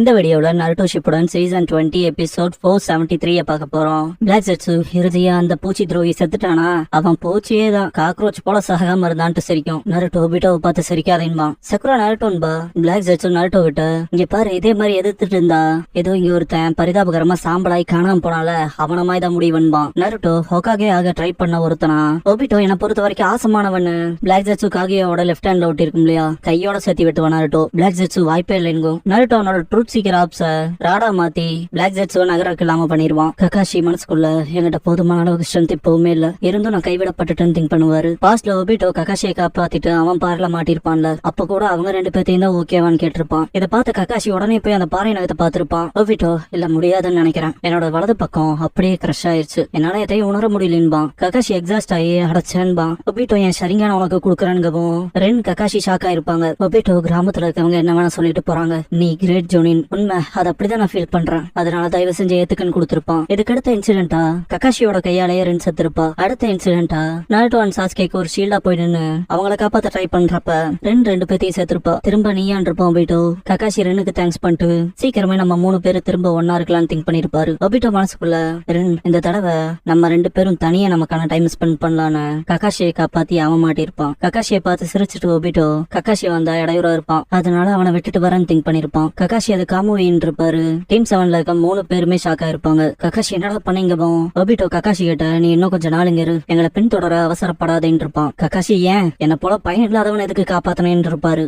இந்த வீடியோல Naruto Shippuden season 20 episode 473 பார்க்க போறோம். பிளாக் ஜெட்ஸு இறுதியா அந்த பூச்சி துரோகி செத்துட்டானா? அவன் பூச்சியே தான், காக்ரோச் போல சகாம இருந்தான்ட்டு சிரிக்கும். நருட்டோ பிட்டோவை பார்த்து சிரிக்காதேன்பா. சக்குரா நருட்டோன்பா. பிளாக் ஜெட்ஸு நருட்டோ விட்டு இங்க பாரு, இதே மாதிரி எதிர்த்துட்டு இருந்தா ஏதோ இங்க ஒருத்தன் பரிதாபகரமா சாம்பலாய் காணாம போனால அவனமாய் தான் முடிவன்பான். நருட்டோ ஹோகாகே ஆக ட்ரை பண்ண ஒருத்தனா? ஒபிட்டோ என்ன பொறுத்த வரைக்கும் ஆசமானவன்னு. பிளாக் ஜெட்ஸு காகியோட லெஃப்ட் ஹேண்ட்ல ஒட்டி இருக்கும் இல்லையா, கையோட சேர்த்து வெட்டுவான் நருட்டோ. பிளாக் ஜெட்ஸு வாய்ப்பே இல்லைங்கும். நருட்டோ அவனோட சீக்கிரம் ஆப்ஸ ராடா மாத்தி பிளாக் ஜெட்ஸ் நகரக்கு இல்லாம பண்ணிடுவான். ககாஷி மனசுக்குள்ள என்கிட்ட போதுமான அளவுக்கு ஸ்ட்ரென்த் இப்பவுமே இல்ல, இருந்தும் நான் கைவிடப்பட்டுட்டேன்னு திங்க் பண்ணுவாரு. பாஸ்ட்ல ஒபிட்டோ ககாஷியை காப்பாத்திட்டு அவன் பாறையில மாட்டிருப்பான்ல, அப்ப கூட அவங்க ரெண்டு பேர்த்தையும் தான் ஓகேவான்னு கேட்டிருப்பான். இதை பார்த்து ககாஷி உடனே போய் அந்த பாறை நகத்தை பார்த்திருப்பான். ஒபிட்டோ இல்ல முடியாதுன்னு நினைக்கிறேன், என்னோட வலது பக்கம் அப்படியே கிரஷ் ஆயிருச்சு, என்னால எதையும் உணர முடியலன்பான். ககாஷி எக்ஸாஸ்ட் ஆகி அடைச்சேன்பான். ஒபிட்டோ என் சரியான உனக்கு கொடுக்குறேன்கவும் ரென் ககாஷி ஷாக்கா இருப்பாங்க. ஒபிட்டோ கிராமத்துல இருக்கவங்க என்ன வேணா சொல்லிட்டு போறாங்க, நீ கிரேட் ஜோனின், உண்மை அது அப்படிதான் நான் ஃபீல் பண்றேன், அதனால தயவு செஞ்சு ஏத்துக்குன்னு கொடுத்திருப்பான். இதுக்கு அடுத்த இன்சிடென்டா ககாஷியோட கையாலேயே ரென் செத்துருப்பா. அடுத்த இன்சிடென்டா நருட்டோ அண்ட் சாஸ்கேக்கு ஒரு ஷீல்டா போய் நின்னு அவங்கள காப்பாத்த ட்ரை பண்றப்ப ரெண்டு பேத்தையும் சேர்த்திருப்பா. திரும்ப நீயான் இருப்போம். ஒபிட்டோ ககாஷி ரெனுக்கு தேங்க்ஸ் பண்ணிட்டு சீக்கிரமே நம்ம 3 பேரு திரும்ப ஒன்னா இருக்கலாம்னு திங்க் பண்ணிருப்பாரு. ஒபிட்டோ மனசுக்குள்ள ரென் இந்த தடவை நம்ம 2 பேரும் தனியா நமக்கான டைம் ஸ்பெண்ட் பண்ணலான்னு ககாஷியை காப்பாத்தி அவன் மாட்டிருப்பான். ககாஷியை பார்த்து சிரிச்சுட்டு ஒபிட்டோ ககாஷி வந்தா இடையூறா இருப்பான், அதனால அவனை விட்டுட்டு வரேன்னு திங்க் பண்ணிருப்பான். ககாஷி அது காமுவின் இருப்பாரு. டீம் 7ல இருக்க 3 பேருமே ஷாக்கா இருப்பாங்க. ககாஷி என்னடா பண்ணீங்க? ஒபிட்டோ ககாஷி கிட்ட நீ இன்னும் கொஞ்சம் நாளுங்க இரு, எங்களை பின்தொடர அவசரப்படாதேன்னு இருப்பான். ககாஷி ஏன் என்ன போல பயன் இல்லாதவன் எதுக்கு காப்பாத்தனேன்னு இருப்பாரு.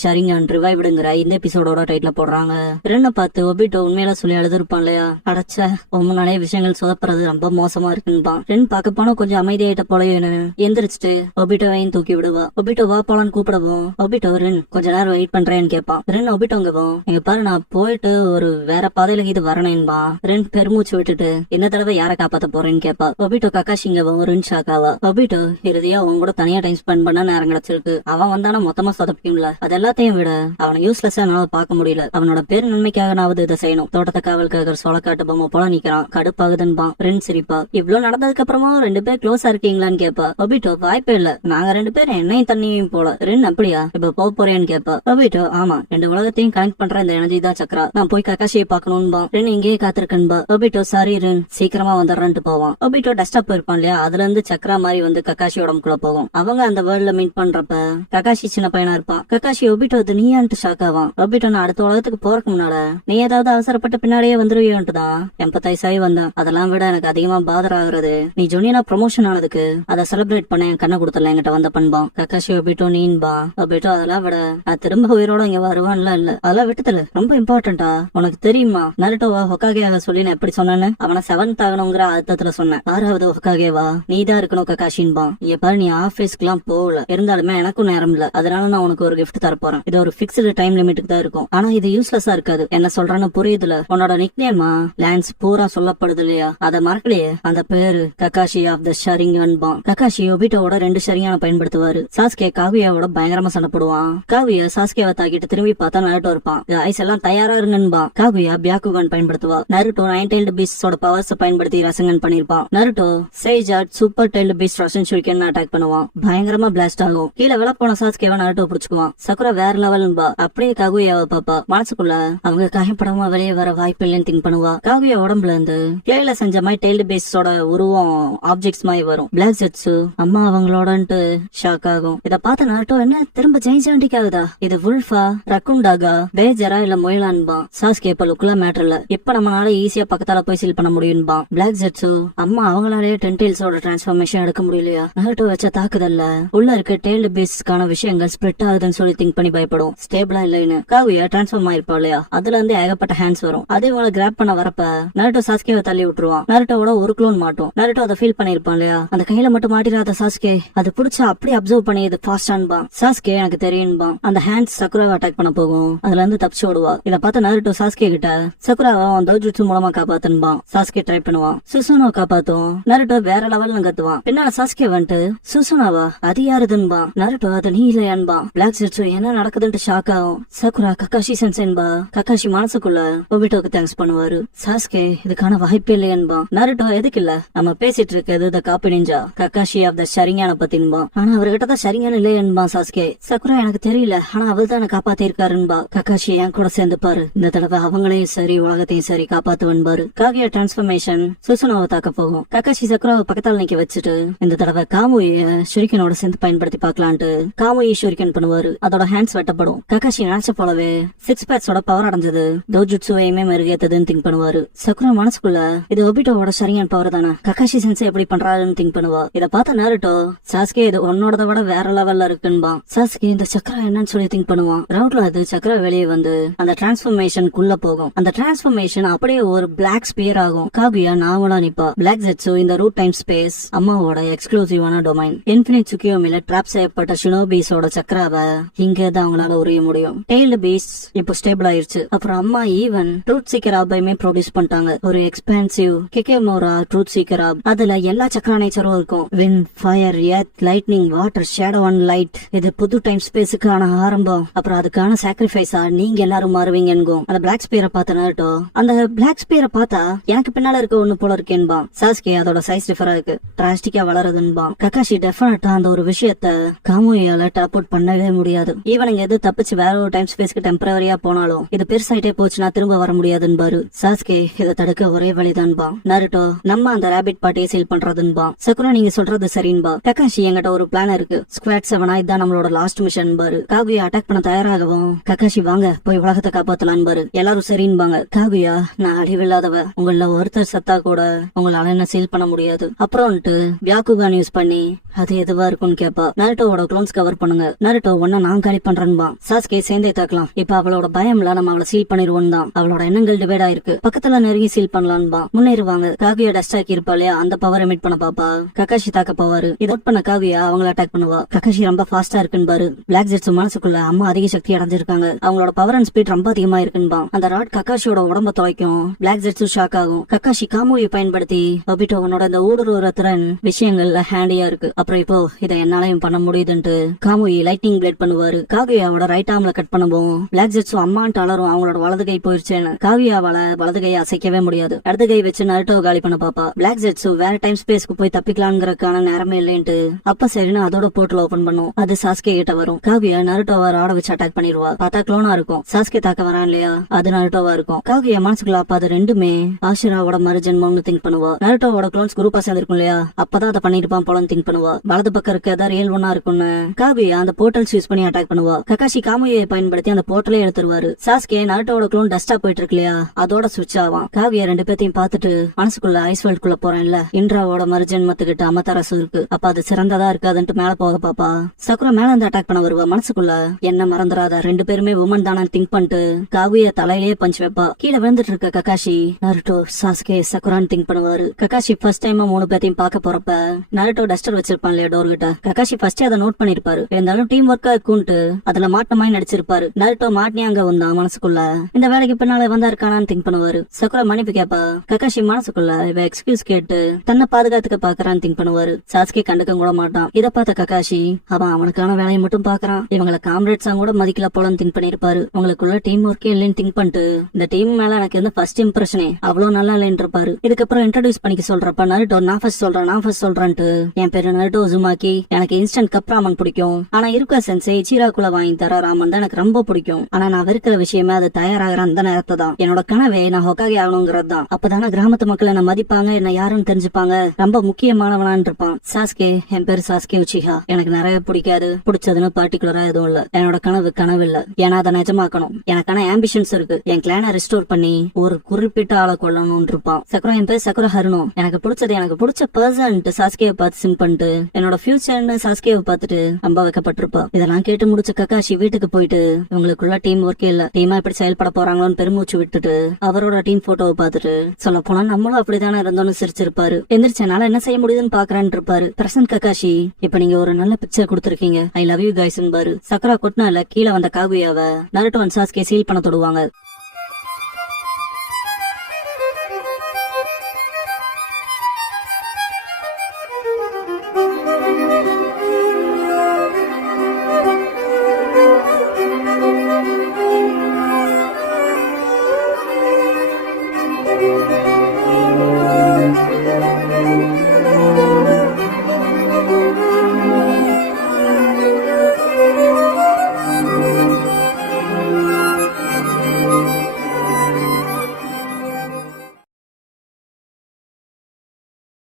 ஷரிங்கான் ரிவைவ்டுங்கிற இந்த எபிசோடோட டைட்டில் போடுறாங்க. ரென்னை பார்த்து ஒபிட்டோ உண்மையில சொல்லி அழுதுருப்பான் இல்லையா, அடைச்ச ரொம்ப நிறைய விஷயங்கள் சொதப்புறது ரொம்ப மோசமா இருக்குன்பான். ரென் பார்க்க போனா கொஞ்சம் அமைதியாயிட்ட போலன்னு எந்திரிச்சிட்டு ஒபிட்டோவையும் தூக்கி விடுவா. ஒபிட்டோ வா போலான்னு கூப்பிடவும் ஒபிட்டோ ரென் கொஞ்ச நேரம் வெயிட் பண்றேன்னு கேட்பான். ரென் ஒபிட்டோங்கவும் எங்க பாரு நான் போயிட்டு ஒரு வேற பாதையில இது வரணும்பா. ரென் பெருமூச்சு விட்டுட்டு இந்த தடவை யாரை காப்பாத்த போறேன்னு கேட்பா. ஒபிட்டோ ககாஷிங்கவும் ரென் ஷாக்காவா. ஒபிட்டோ இறுதியா அவங்க கூட தனியா டைம் ஸ்பெண்ட் பண்ண நேரம் கிடைச்சிருக்கு, அவன் வந்தானா மொத்தமா சொதப்பிக்கும்ல, எல்லாத்தையும் விட அவனை யூஸ்லெஸ்ஸா என்னால பார்க்க முடியல, அவனோட பேர் நன்மைக்காகனாவது இதை செய்யணும். தோட்டத்தை காவலுக்காக சோளக்காட்டு பொம்மை போல நிக்கிறான், கடுப்பாகுதுன்பான். ரென் சிரிப்பா. இவ்வளவு நடந்ததுக்கு அப்புறமா 2 பேர் க்ளோஸா இருக்கீங்களான்னு கேப்பா. ஒபிட்டோ வாய்ப்பே இல்ல, நாங்க 2 பேரும் என்னையும் தண்ணியும் போல. ரென் அப்படியா, இப்ப போக போறேன்னு கேப்பா. ஒபிட்டோ ஆமா, 2 உலகத்தையும் கனெக்ட் பண்ற இந்த எனர்ஜி தான் சக்ரா, நான் போய் ககாஷியை பாக்கணும்பா. ரென் இங்கேயே காத்திருக்கன்பா. ஒபிட்டோ சாரி ரென், சீக்கிரமா வந்துடுறேன்ட்டு போவான். ஒபிட்டோ டெஸ்டாப் இருப்பான் இல்லையா, அதுல இருந்து சக்ரா மாதிரி வந்து ககாஷி உடம்புக்குள்ள போகும். அவங்க அந்த வேர்ல்ட்ல மீட் பண்றப்ப ககாஷி சின்ன பையனா இருப்பான். ககாஷி ஒபிட்டோ நீயான்ட்டு ஷாக் ஆவான். ஒபிட்டோ நான் அடுத்த உலகத்துக்கு போறதுக்கு முன்னால நீ ஏதாவது அவசரப்பட்ட பின்னாடியே வந்துருவியோன்ட்டுதான் எம்பத்தைஸ் ஆகி வந்தான். அதெல்லாம் விட எனக்கு அதிகமா பாதர் ஆகுறது, நீ ஜொனினா ப்ரமோஷன் ஆனதுக்கு அதை செலிப்ரேட் பண்ண என் கண்ணை கொடுத்தல என்கிட்ட வந்த பண்பான். ககாஷி ஒபிட்டோ நீன்பா. ஒபிட்டோ அதெல்லாம் விட நான் திரும்ப உயிரோட இங்க வருவான்லாம் இல்ல, அதெல்லாம் விட்டுதல ரொம்ப இம்பார்ட்டன்டா. உனக்கு தெரியுமா நருட்டோவா ஹொகாகேவா சொல்லி நான் எப்படி சொன்னேன்னு? அவனை 7th ஆகணுங்கிற அர்த்தத்துல சொன்னேன். 6வது ஹொகாகேவா நீதான் இருக்கணும் ககாஷின்பான். இங்க பாரு, நீ ஆபீஸ்க்கு எல்லாம் போகல, இருந்தாலுமே எனக்கும் நேரம் இல்ல, அதனால நான் உனக்கு ஒரு கிஃப்ட் தரப்போறேன். இது ஒரு பிக்ஸ்டு டைம் லிமிட்டுக்கு தான் இருக்கும், ஆனா இது யூஸ்லெஸ்ஸா இருக்காது. என்ன சொல்றேன்னு புரியுதுல? உன்னோட நிக்நேமா லான்ஸ் பூரா சொல்லப்படுது இல்லையா, அத மறக்கலையே, அந்த பேரு ககாஷி ஆஃப் த ஷரிங்கான்பான். ககாஷி ஒபிட்டோவோட 2 ஷரிங்கான பயன்படுத்துவாரு. சாஸ்கே காவியாவோட பயங்கரமா சண்டை போடுவான். காவியா சாஸ்கேவை தாக்கிட்டு திரும்பி பார்த்தா நருட்டோ இருப்பான். ஐஸ் எல்லாம் தயாரா இருங்கன்பான். காவியா பியாக்குகான் பயன்படுத்துவா. நருட்டோ 9 டெய்ல்டு பீஸ்டோட பவர்ஸ் பயன்படுத்தி ரசங்கன் பண்ணிருப்பான். நருட்டோ சேஜாட் super tailed beast Rasen Shuriken attack பண்ணுவான். பயங்கரமா பிளாஸ்ட் ஆகும். கீழே விழ போன சாஸ்கேவை நருட்டோ புடிச்சுக்குவான். சக்குரா வேற லெவல்பா. அப்படியே காகுயாவை பாப்பா. மனசுக்குள்ள அவங்க காயப்படமா வெளியே வர வாய்ப்பு இல்லைன்னு திங்க் பண்ணுவா. காகுயா உடம்புல இருந்து கிளேல செஞ்ச மாதிரி டெய்ல்டு பேஸோட உருவம் ஆப்ஜெக்ட்ஸ் மாதிரி வரும். பிளாக் ஜெட்ஸு அம்மா அவங்களோடன்ட்டு ஷாக் ஆகும். இத பார்த்த நருட்டோ என்ன திரும்ப ஜெயின்சாண்டிக் ஆகுதா, இது வுல்ஃபா ரக்குண்டாகா பேஜரா இல்ல முயலான்பா. சாஸ்கே இப்ப லுக்ல மேட்டர் இல்ல, இப்ப நம்மளால ஈஸியா பக்கத்தால போய் சீல் பண்ண முடியும்பா. பிளாக் ஜெட்ஸு அம்மா அவங்களாலேயே டென்டெயில்ஸோட டிரான்ஸ்ஃபார்மேஷன் எடுக்க முடியலையா, நருட்டோ வச்ச தாக்குதல்ல உள்ள இருக்க டெய்ல்டு பேஸ்க்கான விஷயங்கள் ஸ்ப்ரெட் ஆகுதுன்னு சொல்லி திங்க் பண்ணி பயப்படும் ஸ்டேபிளா இல்லைன்னு. காகுயா டிரான்ஸ்ஃபார்ம் ஆயிருப்பா இல்லையா, அதுல இருந்து ஏகப்பட்ட ஹேண்ட்ஸ் வரும். அதே போல கிராப் பண்ண வரப்ப நருட்டோ சாஸ்கேவை தள்ளி விட்டுருவான். நருட்டோவோட ஒரு க்ளோன் மாட்டோம். நருட்டோ அதை ஃபீல் பண்ணிருப்பான் இல்லையா, அந்த கையில மட்டும் மாட்டிராத சாஸ்கே அது பிடிச்சா அப்படியே அப்சர்வ் பண்ணி இது ஃபாஸ்டான்பா. சாஸ்கே எனக்கு தெரியும்பா. அந்த ஹேண்ட்ஸ் சக்குராவை அட்டாக் பண்ண போகும், அதுல இருந்து தப்பிச்சு ஓடுவா. இத பார்த்த நருட்டோ சாஸ்கே கிட்ட சக்குராவை அவன் டோஜுட்சு மூலமா காப்பாத்துன்பான். சாஸ்கே ட்ரை பண்ணுவான். சுசுனோ காப்பாத்தும். நருட்டோ வேற லெவல்ல கத்துவான். பின்னால சாஸ்கே வந்துட்டு சுசுனாவா அது யாருதுன்பா. நருட்டோ அது நீ இல்லையான்பா. பிளாக் ஜெட்ஸு என்ன நடக்குதுன்னு ஷாக் ஆகும். Sakura Kakashi சென்சேன்பா. கக்காஷி மனசுக்குள்ள ஒபிட்டோக்கு தேங்க்ஸ் பண்ணுவாரு. சாஸ்கே இதுக்கான வாய்ப்பே இல்லையன்பா. நருட்டோ எதுக்கு இல்ல, நம்ம பேசிட்டு இருக்கிறது the copy ninja Kakashi of the ஷரிங்கான பத்தின்பா. ஆனா அவர்கிட்ட தான் ஷரிங்கான் இல்லையன்பா சாஸ்கே. சக்குரா எனக்கு தெரியல, ஆனா அவர் தான் காப்பாத்தி இருக்காருன்பா. கக்காஷி என் கூட சேர்ந்துப்பாரு, இந்த தடவை அவங்களையும் சரி உலகத்தையும் சரி காப்பாத்துவன்பாரு. காகியா டிரான்ஸ்பர்மேஷன் சுசுனாவை தாக்க போகும். கக்காஷி சக்குராவை பக்கத்தால் நிக்க வச்சுட்டு இந்த தடவை காமுயை ஷுரிக்கனோட சேர்ந்து பயன்படுத்தி பாக்கலான்ட்டு காமுயை ஷுரிக்கன் பண்ணுவாரு. அதோட ஹேண்ட்ஸ் வெட்டப்படும். கக்காஷி நினைச்ச போலவே சிக்ஸ் பேக்ஸோட பவர் அடைஞ்சது டோஜுட்சுவையுமே மெருகேத்ததுன்னு திங்க் பண்ணுவாரு. சக்குரா மனசுக்குள்ள இது ஒபிட்டோவோட ஷரிங்கான் பவர் தானே, கக்காஷி சென்சே எப்படி பண்றாருன்னு திங்க் பண்ணுவா. இத பார்த்த நருட்டோ சாஸ்கே இது உன்னோட விட வேற லெவல்ல இருக்குன்பா. சாஸ்கே இந்த சக்கரா என்னன்னு சொல்லி திங்க் பண்ணுவான். ரவுண்ட்ல அது சக்கரா வெளியே வந்து அந்த டிரான்ஸ்பர்மேஷனுக்குள்ள போகும். அந்த டிரான்ஸ்பர்மேஷன் அப்படியே ஒரு பிளாக் ஸ்பியர் ஆகும். காகுயா நாவலா நிப்பா. பிளாக் ஜெட்ஸு இந்த ரூட் டைம் ஸ்பேஸ் அம்மாவோட எக்ஸ்க்ளூசிவான டொமைன். இன்ஃபினிட் சுக்கியோமில ட்ராப் செய்யப்பட்ட ஷினோபீஸோட சக்கராவை இங்க தான் அவங்களால உரிய முடியும். டெய்ல்டு பீஸ் இப்போ ஸ்டேபிள் ஆயிருச்சு. அப்புறம் அம்மா ஈவன் ட்ரூத் சீக்கர் ஆபையுமே ப்ரொடியூஸ் பண்ணிட்டாங்க. ஒரு எக்ஸ்பென்சிவ் கிகேமோரா ட்ரூத் சீக்கர் ஆப். அதுல எல்லா சக்கரா நேச்சரும் இருக்கும். Wind, fire, earth, lightning, water, shadow and light. இது புது டைம் ஸ்பேஸுக்கான ஆரம்பம். அப்புறம் அதுக்கான சாக்ரிஃபைஸா நீங்க எல்லாரும் மாறுவீங்க. அந்த பிளாக் ஸ்பியரை பார்த்த நருட்டோ அந்த பிளாக் ஸ்பியரை பார்த்தா எனக்கு பின்னால இருக்க ஒண்ணு போல இருக்கேன்பா. சாஸ்கே அதோட சைஸ் டிஃபரா இருக்கு, டிராஸ்டிக்கா வளருதுன்பா. கக்காஷி டெஃபினட்டா அந்த ஒரு விஷயத்த காமுயால டெலபோர்ட் பண்ணவே முடியாது. ஈவனிங் எது தப்பிச்சு வேற ஒரு டைம் ஸ்பேஸ்க்கு டெம்பரரியா போனாலும் இது பெருசாயிட்டே போச்சுன்னா திரும்ப வர முடியாதுன்பாரு. சாஸ்கே இதை தடுக்க ஒரே வழிதான்பா. நருட்டோ நம்ம அந்த ரேபிட் பார்ட்டியை சேல் பண்றதுன்பா. சக்குரா நீங்க சொல்றது சரின்பா. கக்காஷி என்கிட்ட ஒரு பிளான் இருக்கு. ஸ்குவாட் 7 இதான் நம்மளோட லாஸ்ட் மிஷன் பாரு. காகுயா அட்டாக் பண்ண தயாராகவும் கக்காஷி வாங்க போய் உலகத்தை காப்பாத்தலாம் பாரு. எல்லாரும் சரின்பாங்க. காகுயா நான் அழிவில்லாதவ, உங்கள ஒருத்தர் சத்தா கூட உங்களால என்ன சேல் பண்ண முடியாது. அப்புறம்ட்டு வியாக்குகான் யூஸ் பண்ணி அது எதுவா இருக்கும்னு கேப்பா. நருட்டோவோட க்ளோன்ஸ் கவர் பண்ணுங்க. நருட்டோ ஒன்ன நான் காலி பண்றேன்பா. சாஸ்கே சேர்ந்தே தாக்கலாம். இப்ப அவளோட பயம்ல நம்ம அவளை சீல் பண்ணிடுவோம் தான். அவளோட எண்ணங்கள் டிவைட் ஆயிருக்கு. பக்கத்துல நெருங்கி சீல் பண்ணலான்பா. முன்னேறுவாங்க. காகுயா டஸ்ட் ஆக்கி இருப்பா இல்லையா, அந்த பவர் எமிட் பண்ண பாப்பா. கக்காஷி தாக்க போவாரு. இதை பண்ண காகுயா அவங்கள அட்டாக் பண்ணுவா. கக்காஷி ரொம்ப ஃபாஸ்டா இருக்குன்னு பாரு. பிளாக் ஜெட்ஸ் மனசுக்குள்ள அம்மா அதிக சக்தி அடைஞ்சிருக்காங்க, அவங்களோட பவர் அண்ட் ஸ்பீட் ரொம்ப அதிகமா இருக்குன்பா. அந்த ராட் கக்காஷியோட உடம்ப துளைக்கும். பிளாக் ஜெட்ஸும் ஷாக் ஆகும். கக்காஷி காமுயை பயன்படுத்தி ஒபிட்டோவனோட இந்த ஊடுருவ திறன் விஷயங்கள்ல ஹேண்டியா இருக்கு. அப்புறம் இப்போ இதை என்னாலையும் பண்ண முடியுதுன்ட்டு காமுயை லைட்னிங் பிளேட் பண்ணுவாரு. காகுயாவோட ரைட் ஆர்ம்ல கட் பண்ணுவோம். பிளாக் ஜெட்ஸும் அம்மான்ட்டு அலரும் அவங்களோட வலது கை போயிருச்சேன்னு. காகுயாவால வலது கையை அசைக்கவே முடியாது. இடது கை வச்சு நருட்டோ காலி பண்ண பாப்பா. பிளாக் ஜெட்ஸும் வேற டைம் ஸ்பேஸ்க்கு போய் தப்பிக்கலாங்கிறதுக்கான நேரமே இல்லைன்ட்டு அப்ப சரின்னு அதோட போர்ட்டல் ஓபன் பண்ணும். அது சாஸ்கே கிட்ட வரும். காகுயா நருட்டோவை ராட வச்சு அட்டாக் பண்ணிடுவா. பார்த்தா க்ளோனா இருக்கும். சாஸ்கே தாக்க வரான் இல்லையா, அது நருட்டோவா இருக்கும். காகுயா மனசுக்குள்ள அப்ப அது ரெண்டுமே ஆஷிராவோட மறுஜென்மம்னு திங்க் பண்ணுவா. நருட்டோவோட க்ளோன்ஸ் குரூப்பா சேர்ந்திருக்கும் இல்லையா, அப்பதான் அதை பண்ணிருப்பான் போலன்னு திங்க் பண்ணுவா. வலது பக்கம் இருக்க ஏதாவது ரியல் ஒன்னா இருக்கும்னு காகுயா அந்த போர்ட்டல்ஸ் யூஸ் பண்ணி அட்டாக் பண்ணுவா. கக்காஷி காமுயை பயன்படுத்தி அந்த போர்ட்டலே எடுத்துருவாரு. சாஸ்கே நருட்டோவோட க்ளோன் டஸ்டா போயிட்டு இருக்கு இல்லையா, அதோட சுவிட்ச் ஆவான். காகுயா ரெண்டு பேத்தையும் பார்த்துட்டு மனசுக்குள்ள ஐஸ் வேல்டுக்குள்ள போறேன் இல்ல, இன்ட்ராவோட மறுஜென்மத்துக்கிட்ட அமத்தரசு இருக்கு, அப்ப அது சிறந்ததா இருக்காதுன்ட்டு மேல போக பாப்பா. சக்குரா மேல இருந்து அட்டாக் பண்ண வருவா. மனசுக்குள்ள என்ன மறந்துடாத, ரெண்டு பேருமே உமன் தானு திங்க் பண்ணிட்டு காகுயா தலையிலேயே பஞ்ச் வைப்பா. கீழே விழுந்துட்டு இருக்க கக்காஷி நருட்டோ சாஸ்கே சக்குரான்னு திங்க் பண்ணுவாரு. கக்காஷி ஃபர்ஸ்ட் டைம் 3 பேத்தையும் பார்க்க போறப்ப நருட்டோ டஸ்டர் வச்சிருப்பான் இல்லையா டோர் கிட்ட. கக்காஷி ஃபர்ஸ்ட் அதை நோட் பண்ணிருப்பாரு. இருந்தாலும் டீம் ஒர்க்கா இருக்கும்ட்டு அதுல மாட்டமாய் நடிச்சிருப்பாரு. நருட்டோ மாட்டியாங்க வந்தா மனசுக்குள்ள இந்த வேலைக்கு பின்னால வந்தா இருக்கானான்னு திங்க் பண்ணுவாரு. சக்குரா மன்னிப்பு கேப்பா. கக்காஷி மனசுக்குள்ள இவ எக்ஸ்கியூஸ் கேட்டு தன்னை பாதுகாத்துக்க பாக்குறான்னு திங்க் பண்ணுவாரு. சாஸ்கே கண்டுக்க கூட மாட்டான். இத பார்த்த கக்காஷி அவன் அவனுக்கான வேலையை மட்டும் பாக்குறான், இவங்களை காம்ரேட்ஸா கூட மதிக்கல போலன்னு திங்க் பண்ணிருப்பாரு. உங்களுக்குள்ள டீம் ஒர்க்கே இல்லைன்னு திங்க் பண்ணிட்டு இந்த டீம் மேல எனக்கு இருந்த ஃபர்ஸ்ட் இம்ப்ரெஷனே அவ்வளவு நல்லா இல்லைன்னு இருப்பாரு. இதுக்கப்புறம் இன்ட்ரோடியூஸ் பண்ணிக்க சொல்றப்ப நருட்டோ நான் ஃபர்ஸ்ட் சொல்றேன்ட்டு என் பேரு நருட்டோ உசுமாக்கி, எனக்கு இன்ஸ்டன்ட் கப் ராமன் பிடிக்கும். ஆனா இருக்க சென்சே இச்சிராக்குள்ள வாங்கி தர ராமன் தான் எனக்கு ரொம்ப பிடிக்கும். ஆனா நான் வெறுக்கிற விஷயமே அது தயாராகிற அந்த நேரத்தை தான். என்னோட கனவே நான் ஹொக்காகி ஆகணுங்கிறது தான். அப்பதானே கிராமத்து மக்கள் என்ன மதிப்பாங்க, என்ன யாருன்னு தெரிஞ்சுப்பாங்க, ரொம்ப முக்கியமானவனான் இருப்பான். சாஸ்கே என் பேரு சாஸ்கே உச்சிஹா. எனக்கு நிறைய பிடிக்காது, பிடிச்சதுன்னு பர்டிகுலரா எதுவும் இல்ல. என்னோட கனவு இல்ல, ஏன்னா அதை நிஜமாக்கணும். எனக்கான ஆம்பிஷன்ஸ் இருக்கு. என் கிளானை ரெஸ்டோர் பண்ணி ஒரு குறிப்பிட்ட ஆளை கொள்ளணும்னு இருப்பான். சக்குரா என் பேர் சக்குரா ஹருணோ. எனக்கு பிடிச்ச பர்சன் சாஸ்கேவை பார்த்து சிம் பண்ணிட்டு என்னோட ஃபியூச்சர்னு சாஸ்கேவை பார்த்துட்டு ரொம்ப வைக்கப்பட்டிருப்பா. இதெல்லாம் கேட்டு முடிச்ச கக்காஷி வீட்டுக்கு போயிட்டு இவங்களுக்குள்ள டீம் ஒர்க்கே இல்ல, டீமா எப்படி செயல்பட போறாங்களோன்னு பெருமூச்சு விட்டுட்டு அவரோட டீம் போட்டோவை பார்த்துட்டு சொல்ல போனா நம்மளும் அப்படித்தானே இருந்தோம்னு சிரிச்சிருப்பாரு. எந்திரிச்சனால என்ன செய்ய முடியுதுன்னு பாக்குறேன்னு இருப்பாரு. பிரசன்ட் கக்காஷி, இப்ப நீங்க ஒரு நல்ல பிக்சர் கொடுத்திருக்கீங்க, ஐ லவ் யூ கைஸ் பாரு. சக்கரா கொட்டினால கீழே வந்த காகுயாவ நருட்டோ அண்ட் சாஸ்கே சீல் பண்ண தொடுவாங்க.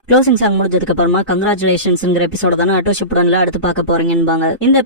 க்ளோசிங் சாங் முடிஞ்சதுக்கு அப்புறமா கங்க்ராச்சுலேஷன்ஸ்ங்கிற எபிசோட தானே அட்டோ ஷிப்புடன்ல அடுத்து பார்க்க போறீங்கன்னு. இந்த